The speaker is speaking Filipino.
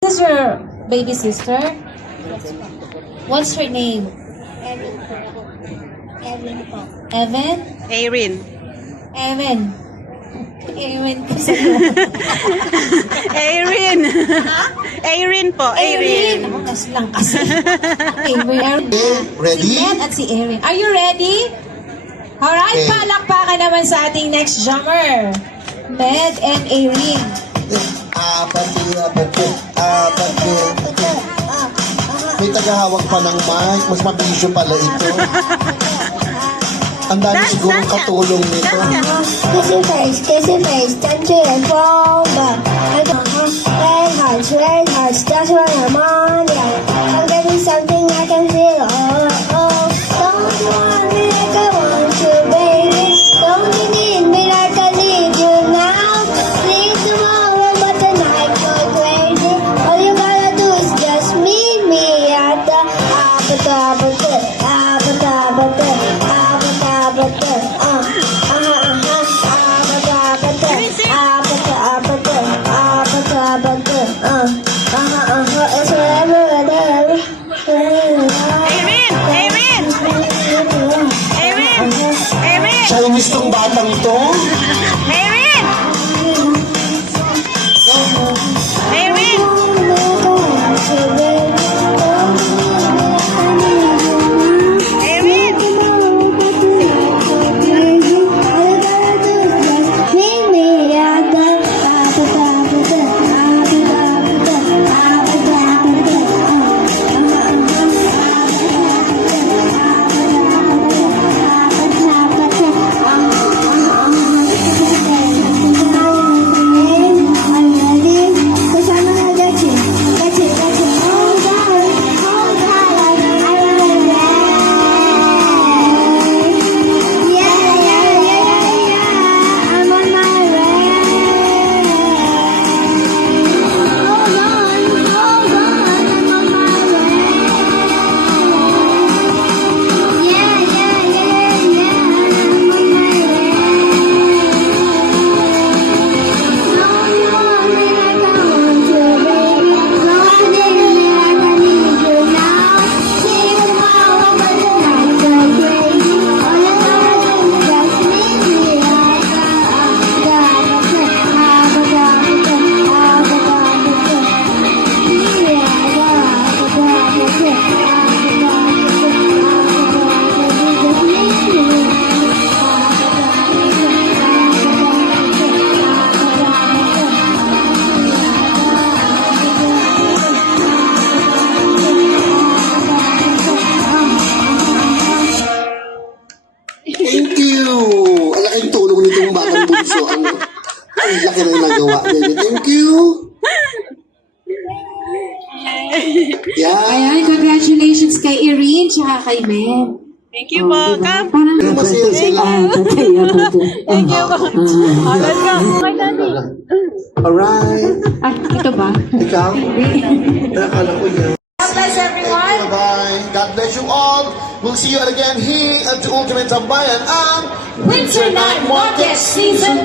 This is your baby sister? What's her name? Erin po. Evan? Erin. Evan. Evan kasi. Erin. Erin po, Erin. Ako kasi lang kasi. Erin. Ready? Si Med at si Erin. Are you ready? Alright, Okay. palakpakan naman sa ating next drummer. Med and Erin. May tagahawak pa ng mic. Mas mabisyo pala ito. Ang dami sigurong katulong nito. Kissy face, turn to the phone. Red hearts, that's what I'm on, yeah. I'm getting something I can feel, Don't you want me like I want you, baby? Don't you need me like I need you now? Need tomorrow, but tonight go crazy. All you gotta do is just meet me at the Chinese tong batang to. Erin! Erin! Erin! Thank you! Ang laking tulong nitong batang bunso. Ang laki na yung nagawa. Thank you! Yeah. Ayan, congratulations kay Erin tsaka kay Med. Thank you po, Kap. Parang Masaya sila. Thank you po. Welcome. Kay Daddy. Alright. Ah, ito ba? Ikaw? Nakala ko yan. God bless everyone. Bye-bye. God bless you all. We'll see you again here at the Ultimate Tambayan and Winter Night Market Season